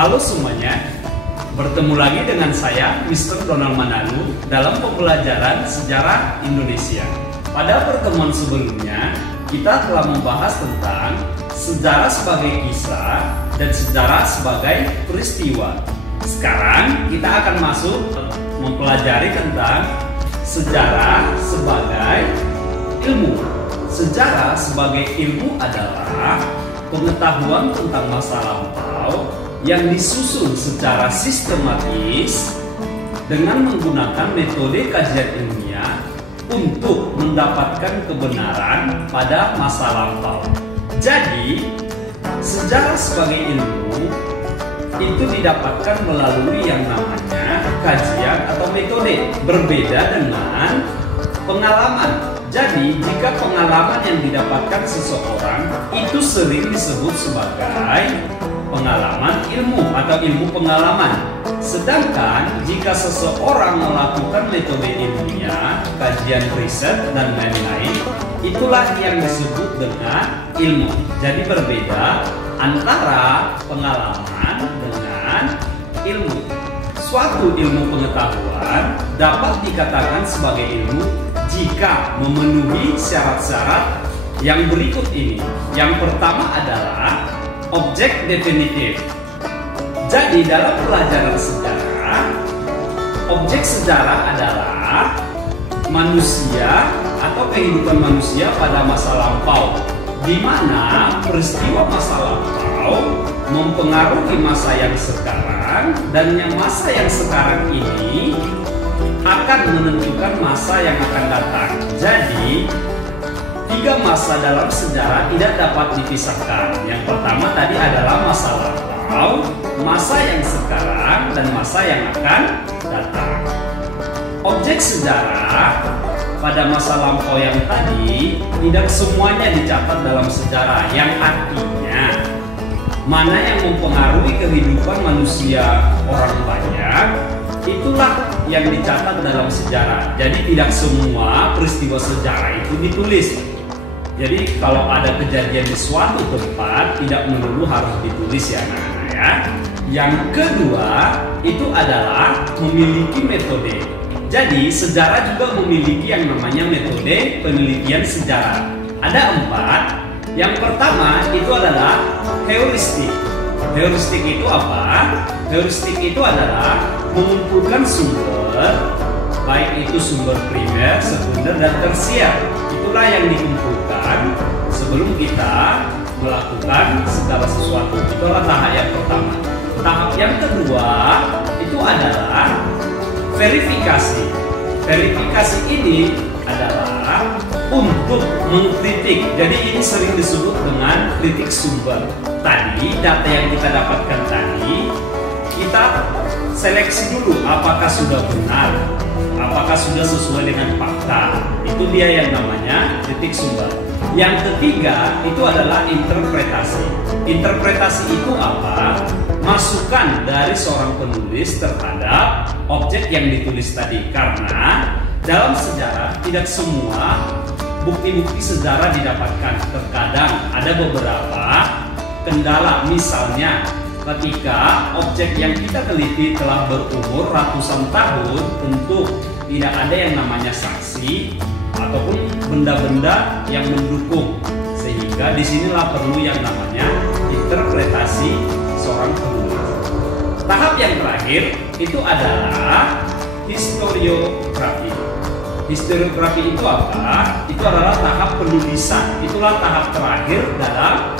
Halo semuanya, bertemu lagi dengan saya Mr. Donald Mananu dalam pembelajaran sejarah Indonesia. Pada pertemuan sebelumnya, kita telah membahas tentang sejarah sebagai kisah dan sejarah sebagai peristiwa. Sekarang kita akan masuk mempelajari tentang sejarah sebagai ilmu. Sejarah sebagai ilmu adalah pengetahuan tentang masa lampau yang disusun secara sistematis dengan menggunakan metode kajian ilmiah untuk mendapatkan kebenaran pada masa lampau. Jadi, sejarah sebagai ilmu itu didapatkan melalui yang namanya kajian atau metode, berbeda dengan pengalaman. Jadi, jika pengalaman yang didapatkan seseorang itu sering disebut sebagai pengalaman ilmu atau ilmu pengalaman. Sedangkan jika seseorang melakukan metode ilmiah, kajian riset dan lain-lain, itulah yang disebut dengan ilmu. Jadi berbeda antara pengalaman dengan ilmu. Suatu ilmu pengetahuan dapat dikatakan sebagai ilmu jika memenuhi syarat-syarat yang berikut ini. Yang pertama adalah objek definitif. Jadi dalam pelajaran sejarah, objek sejarah adalah manusia atau kehidupan manusia pada masa lampau, di mana peristiwa masa lampau mempengaruhi masa yang sekarang, dan yang masa yang sekarang ini akan menentukan masa yang akan datang. Jadi, tiga masa dalam sejarah tidak dapat dipisahkan. Yang pertama tadi adalah masa lampau, masa yang sekarang, dan masa yang akan datang. Objek sejarah pada masa lampau yang tadi tidak semuanya dicatat dalam sejarah, yang artinya mana yang mempengaruhi kehidupan manusia orang banyak, itulah yang dicatat dalam sejarah. Jadi tidak semua peristiwa sejarah itu ditulis. Jadi kalau ada kejadian di suatu tempat, tidak melulu harus ditulis ya anak-anak ya. Yang kedua itu adalah memiliki metode. Jadi sejarah juga memiliki yang namanya metode penelitian sejarah. Ada 4. Yang pertama itu adalah heuristik. Heuristik itu apa? Heuristik itu adalah mengumpulkan sumber, baik itu sumber primer, sekunder, dan tersier. Itulah yang dikumpulkan sebelum kita melakukan segala sesuatu. Itulah tahap yang pertama. Tahap yang kedua itu adalah verifikasi. Verifikasi ini adalah untuk mengkritik. Jadi ini sering disebut dengan kritik sumber. Tadi data yang kita dapatkan tadi, kita seleksi dulu apakah sudah benar, apakah sudah sesuai dengan fakta. Itu dia yang namanya kritik sumber. Yang ketiga itu adalah interpretasi. Interpretasi itu apa? Masukan dari seorang penulis terhadap objek yang ditulis tadi. Karena dalam sejarah tidak semua bukti-bukti sejarah didapatkan. Terkadang ada beberapa kendala, misalnya ketika objek yang kita teliti telah berumur ratusan tahun, tentu tidak ada yang namanya saksi ataupun benda-benda yang mendukung, sehingga disinilah perlu yang namanya interpretasi seorang penulis. Tahap yang terakhir itu adalah historiografi. Historiografi itu apa? Itu adalah tahap penulisan. Itulah tahap terakhir dalam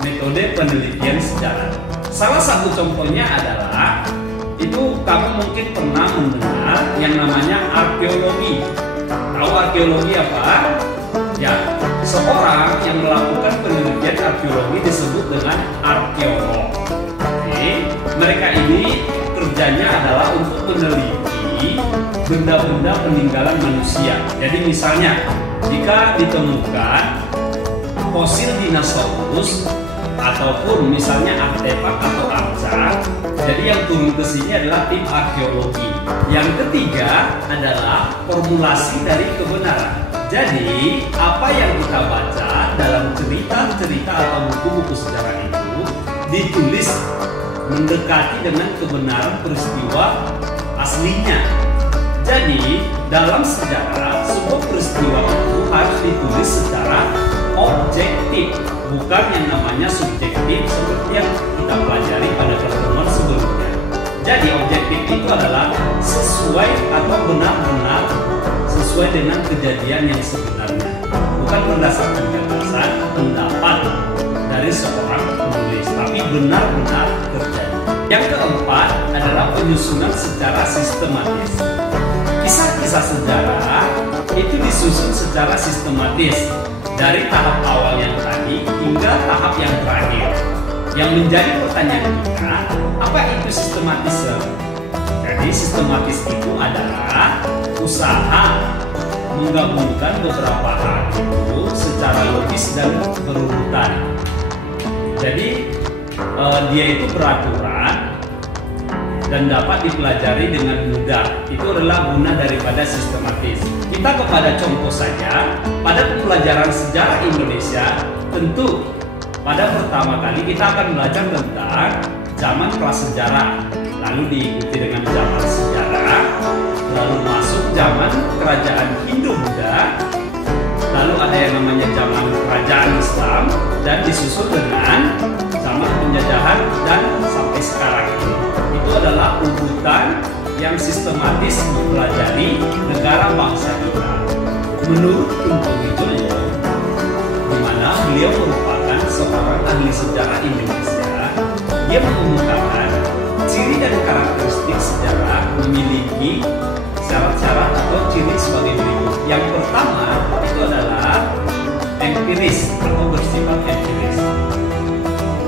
metode penelitian sejarah. Salah satu contohnya adalah itu kamu mungkin pernah mendengar yang namanya arkeologi. Tahu arkeologi apa? Ya, seorang yang melakukan penelitian arkeologi disebut dengan arkeolog. Oke, mereka ini kerjanya adalah untuk meneliti benda-benda peninggalan manusia. Jadi misalnya jika ditemukan fosil dinosaurus ataupun misalnya artefak atau arca, jadi yang turun ke sini adalah tim arkeologi. Yang ketiga adalah formulasi dari kebenaran. Jadi apa yang kita baca dalam cerita-cerita atau buku-buku sejarah itu ditulis mendekati dengan kebenaran peristiwa aslinya. Jadi, dalam sejarah, sebuah peristiwa itu harus ditulis secara objektif, bukan yang namanya subjektif seperti yang kita pelajari pada pertemuan sebelumnya. Jadi, objektif itu adalah sesuai atau benar-benar sesuai dengan kejadian yang sebenarnya, bukan berdasarkan gagasan, pendapat dari seorang penulis, tapi benar-benar terjadi. Yang keempat adalah penyusunan secara sistematis. Kisah-kisah sejarah itu disusun secara sistematis dari tahap awal yang tadi hingga tahap yang terakhir. Yang menjadi pertanyaan kita, apa itu sistematisme? Jadi sistematis itu adalah usaha menggabungkan beberapa hal itu secara logis dan berurutan. Jadi dia itu beraturan dan dapat dipelajari dengan mudah. Itu adalah guna daripada sistematis. Kita kepada contoh saja, pada pembelajaran sejarah Indonesia, tentu pada pertama kali kita akan belajar tentang zaman prasejarah, lalu diikuti dengan zaman sejarah, lalu masuk zaman kerajaan Hindu-Buddha, lalu ada yang namanya zaman kerajaan Islam, dan disusul dengan zaman penjajahan dan sampai sekarang ini. Itu adalah urutan yang sistematis mempelajari negara bangsa kita. Menurut Tumpeng Wijoyo, di mana beliau merupakan seorang ahli sejarah Indonesia, dia mengumumkan ciri dan karakteristik sejarah memiliki syarat-syarat atau ciri sebagai berikut. Yang pertama itu adalah empiris atau bersifat empiris.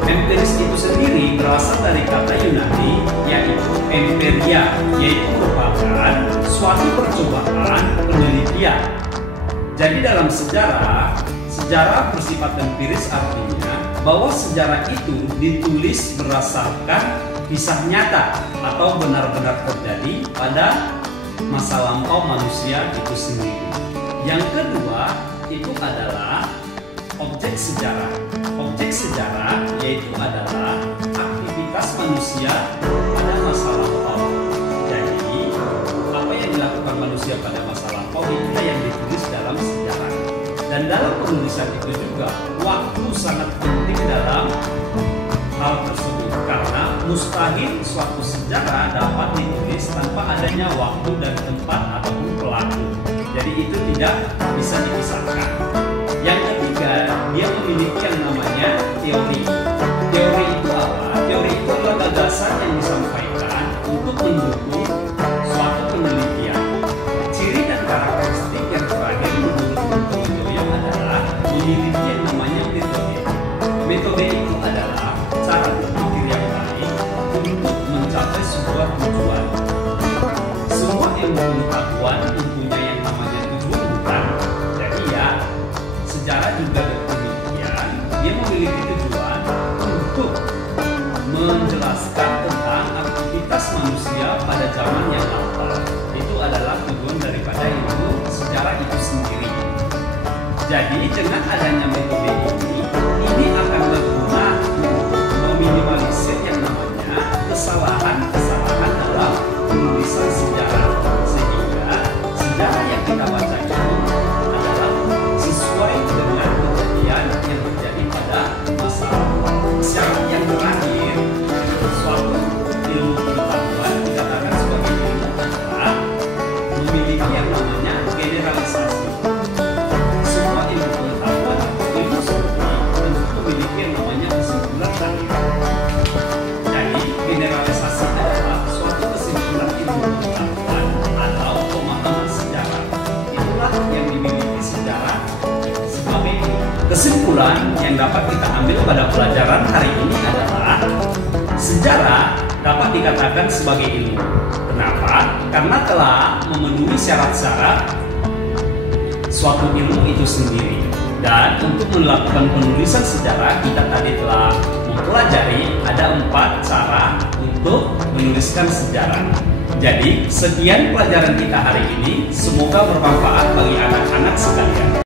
Empiris itu sendiri berasal dari kata Yunani yaitu empiria, yaitu merupakan suatu percobaan penelitian. Jadi dalam sejarah bersifat empiris artinya bahwa sejarah itu ditulis berdasarkan kisah nyata atau benar-benar terjadi pada masa lampau manusia itu sendiri. Yang kedua itu adalah objek sejarah. Objek sejarah yaitu adalah aktivitas manusia pada masa lampau. Jadi apa yang dilakukan manusia pada masa lampau itulah yang ditulis dalam sejarah. Dan dalam penulisan itu juga waktu sangat penting dalam hal tersebut, karena mustahil suatu sejarah dapat ditulis tanpa adanya waktu dan tempat ataupun pelaku. Jadi itu tidak bisa dipisahkan. Yang ketiga, dia memiliki yang namanya teori. Teori itu apa? Teori itu adalah gagasan yang disampaikan untuk mendukung suatu penelitian. Ciri dan karakteristik yang terakhir menurut Tumpeng Wijoyo adalah memiliki yang namanya metode. Metode itu adalah cara berpikir yang baik untuk mencapai sebuah tujuan. Semua ilmu pengetahuan mempunyai yang namanya tujuan, bukan? Jadi ya, sejarah juga demikian. Dia memiliki tujuan untuk menjelaskan tentang aktivitas manusia pada zaman yang lampau. Itu adalah tujuan daripada ilmu sejarah itu sendiri. Jadi dengan adanya metode ini akan berguna meminimalisir yang namanya kesalahan-kesalahan dalam penulisan sejarah, sehingga sejarah yang kita baca itu adalah sesuai dengan kejadian yang terjadi pada masa lalu. Syarat yang terakhir, suatu ilmu pengetahuan dikatakan sebagai ilmu adalah memiliki yang namanya generalisasi. Semua ilmu pengetahuan atau ilmu seperti tentu memiliki yang namanya kesimpulan terakhir. Jadi generalisasi adalah suatu kesimpulan ilmu pengetahuan atau pemahaman sejarah. Itulah yang dimiliki sejarah sebagai ilmu. Kesimpulan yang dapat kita ambil pada pelajaran hari ini adalah sejarah dapat dikatakan sebagai ilmu. Kenapa? Karena telah memenuhi syarat-syarat suatu ilmu itu sendiri. Dan untuk melakukan penulisan sejarah, kita tadi telah mempelajari ada 4 cara untuk menuliskan sejarah. Jadi, sekian pelajaran kita hari ini. Semoga bermanfaat bagi anak-anak